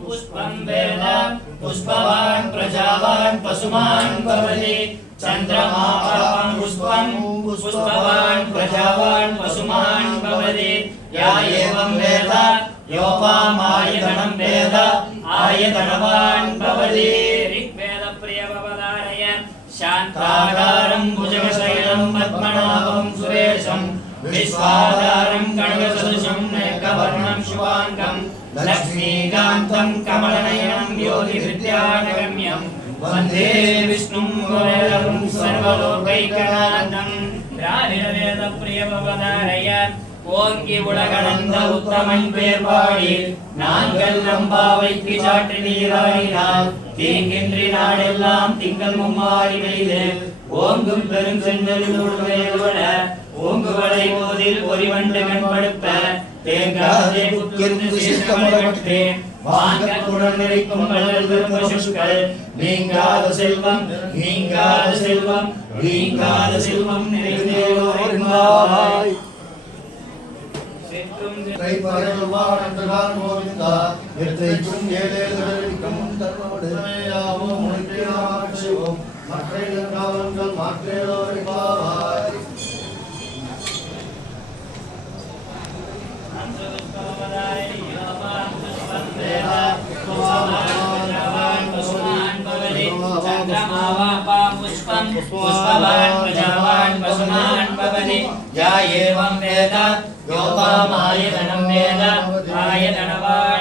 पुष्पं वेद पुष्पवान् प्रजावान् पशुमान् भवति चन्द्रमापं पुष्पं पुष्पवान् प्रजावान् पशुमान् भवति या एवं वेद योपामायतनं वेद आयतनवान् भवति ऋग्वेदप्रियवदारय शान्ताकारं भुजगशैलं पद्मनाभं सुरेशं विश्वाधारं खड्गसदृशं मेघवर्णं शुभाङ्गं लक्ष्मीकान्तं कमलनयनं योगिविद्यानगम्यं वन्दे विष्णुं वरदं सर्वलोकैकनाथं द्राविडवेदप्रियवदारय ஓங்கி உலகளந்த உத்தமன் பேர் பாடி நான்கள் நம்பாவைக்கு சாற்றி நீராடினார் தீங்கின்றி நாடெல்லாம் திங்கள் மும்மாறி பெய்து ஓங்கும் பெருஞ்சென்னெழுதுவட ஓங்குவளை போதில் பொறிவண்டு கண்படுத்த தேங்காதே புத்திருந்து சீர்கமலப்பட்டே வாங்க குடல் நிறைக்கும் வள்ளல் பெரும்பசுக்கள் நீங்காத செல்வம் நீங்காத செல்வம் நீங்காத செல்வம் நிறைந்தேவாய் கைப்பறைவானந்தகான் கோவிந்தா எத்தைக்கும் ஏழேழுக்கும் தன்னோடு முனைக்கியோம் மற்ற காவல்கள் மாற்றேலோரி பாவாய் पुष्पं पुष्पवान् प्रजावान् पशुमान् भवति या एवं वेद योपामायतनं वेद आयतनवान्